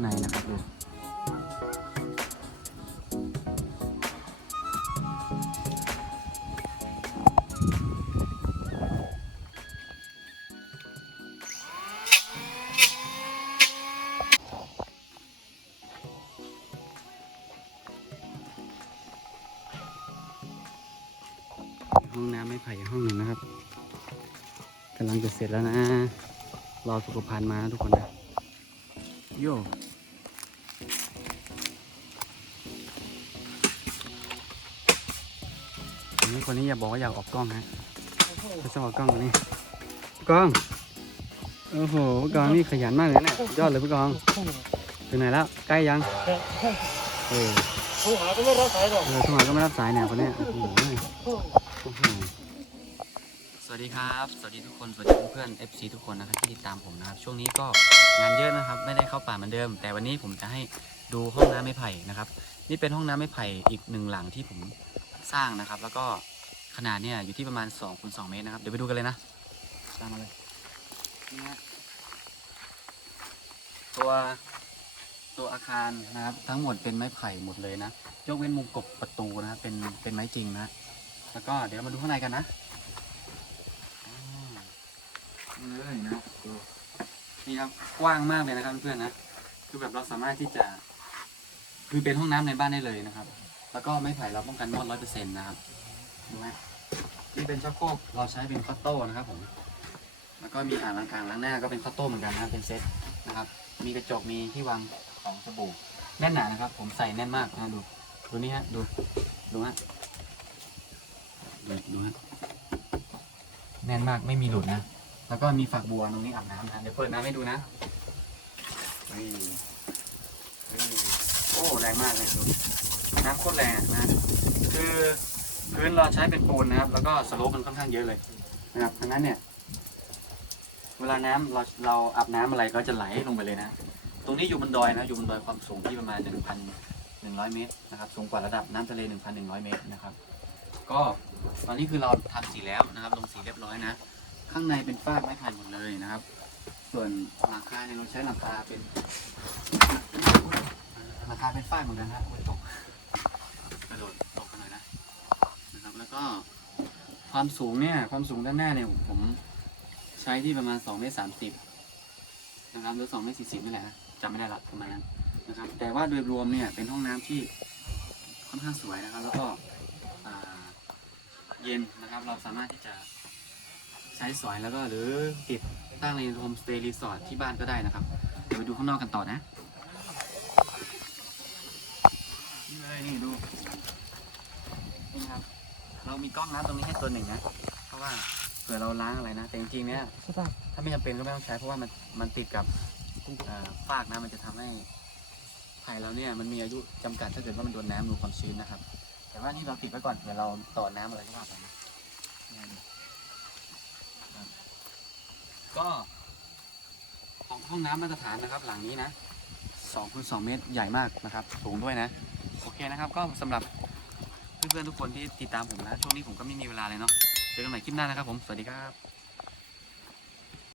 างในนะครับดูห้องน้ำไม้ไผ่ห้องหนึ่งนะครับกำลังจะเสร็จแล้วนะ รอสุขภัณฑ์มานะทุกคนนะโย นนี้คนนี้อย่าบอกว่าอยากออกกล้องฮะไม่ชอบออกกล้องคนนี้ผู้กองโอ้โหผู้กองนี่ขยันมากเลยเนี่ยสุดยอดเลยผู้กองถึงไหนแล้วใกล้ยังเออโทรหาก็ไม่รับสายหรอกเออโทรหาก็ไม่รับสายเนี่ยคนเนี้ยโอ้โหโอ้โหสวัสดีครับ สวัสดีทุกคน สวัสดีเพื่อนๆ FC ทุกคนนะครับที่ติดตามผมนะครับ ช่วงนี้ก็งานเยอะนะครับ ไม่ได้เข้าป่าเหมือนเดิม แต่วันนี้ผมจะให้ดูห้องน้ำไม้ไผ่นะครับ นี่เป็นห้องน้ำไม้ไผ่อีกหนึ่งหลังที่ผม สร้างนะครับ แล้วก็ขนาดเนี่ยอยู่ที่ประมาณ2คูณ2เมตรนะครับ เดี๋ยวไปดูกันเลยนะ ตามมาเลยนี่ฮะตัวตัวอาคารนะครับ ทั้งหมดเป็นไม้ไผ่หมดเลยนะ ยกเว้นมุมกบประตูนะครับเป็นเป็นไม้จริงนะ แล้วก็เดี๋ยวมาดูข้างในกันนะอ่านี่เลยนะดูนี่ครับกว้างมากเลยนะครับเพื่อนๆนะ คือแบบเราสามารถที่จะ คือเป็นห้องน้ำในบ้านได้เลยนะครับ แล้วก็ไม้ไผ่เราป้องกันมอดร้อยเปอร์เซ็นต์นะครับดูไหมที่เป็นชักโครกเราใช้เป็นคัตโต้นะครับผม แล้วก็มีอ่างล้างอ่างล้างหน้าก็เป็นคัตโต้เหมือนกันนะเป็นเซตนะครับ มีกระจกมีที่วางของสบู่แน่นหนานะครับ ผมใส่แน่นมากนะดูดูนี่ฮะดูดูฮะดูดูฮะแน่นมากไม่มีหลุดนะ แล้วก็มีฝักบัวตรงนี้อาบน้ำนะเดี๋ยวเปิดน้ำให้ดูนะโอ้แรงมากเลยดู น้ำโคตรแรงนะคือพื้นเราใช้เป็นปูนนะครับ แล้วก็สโลปมันค่อนข้างเยอะเลยนะครับดังนั้นเนี่ย เวลาน้ำเราเราอาบน้ำอะไรก็จะไหลลงไปเลยนะ ตรงนี้อยู่บนดอยนะ อยู่บนดอยความสูงที่ประมาณ 1,100 เมตรนะครับ สูงกว่าระดับน้ำทะเล 1,100 เมตรนะครับ ก็ตอนนี้คือเราทำสีแล้วนะครับ ลงสีเรียบร้อยนะ ข้างในเป็นฝ้าไม้ไผ่หมดเลยนะครับ ส่วนหลังคาเนี่ยเราใช้หลังคาเป็นหลังคาเป็นฝ้าเหมือนกันนะโอ้ยตกกระโดดตกกันหน่อยนะนะครับ แล้วก็ความสูงเนี่ย ความสูงด้านหน้าเนี่ยผมใช้ที่ประมาณ2เมตร30นะครับหรือ2เมตร40นี่แหละนะจำไม่ได้ละประมาณนั้นนะครับ แต่ว่าโดยรวมเนี่ยเป็นห้องน้ำที่ค่อนข้างสวยนะครับ แล้วก็เย็นนะครับ เราสามารถที่จะใช้สอยแล้วก็หรือติดตั้งในโฮมสเตย์รีสอร์ทที่บ้านก็ได้นะครับ เดี๋ยวไปดูข้างนอกกันต่อนะนี่เลยนี่ดูนี่ครับ เรามีกล้องน้ำตรงนี้ให้ตัวหนึ่งนะ เพราะว่าเผื่อเราล้างอะไรนะ แต่จริงๆเนี่ยถ้าไม่จำเป็นก็ไม่ต้องใช้เพราะว่ามันมันติดกับเอ่อฟากนะมันจะทำให้ไผ่เราเนี่ยมันมีอายุจำกัดถ้าเกิดว่ามันโดนน้ำดูความชื้นนะครับ แต่ว่านี่เราติดไว้ก่อนเผื่อเราต่อน้ำอะไรก็ว่าไปนะก็ของห้องน้ำมาตรฐานนะครับ หลังนี้นะ2คูณ2เมตรใหญ่มากนะครับ สูงด้วยนะ โอเคนะครับ ก็สำหรับ เพื่อนๆทุกคนที่ติดตามผมนะช่วงนี้ผมก็ไม่มีเวลาเลยเนาะเจอกันใหม่คลิปหน้านะครับผมสวัสดีครับ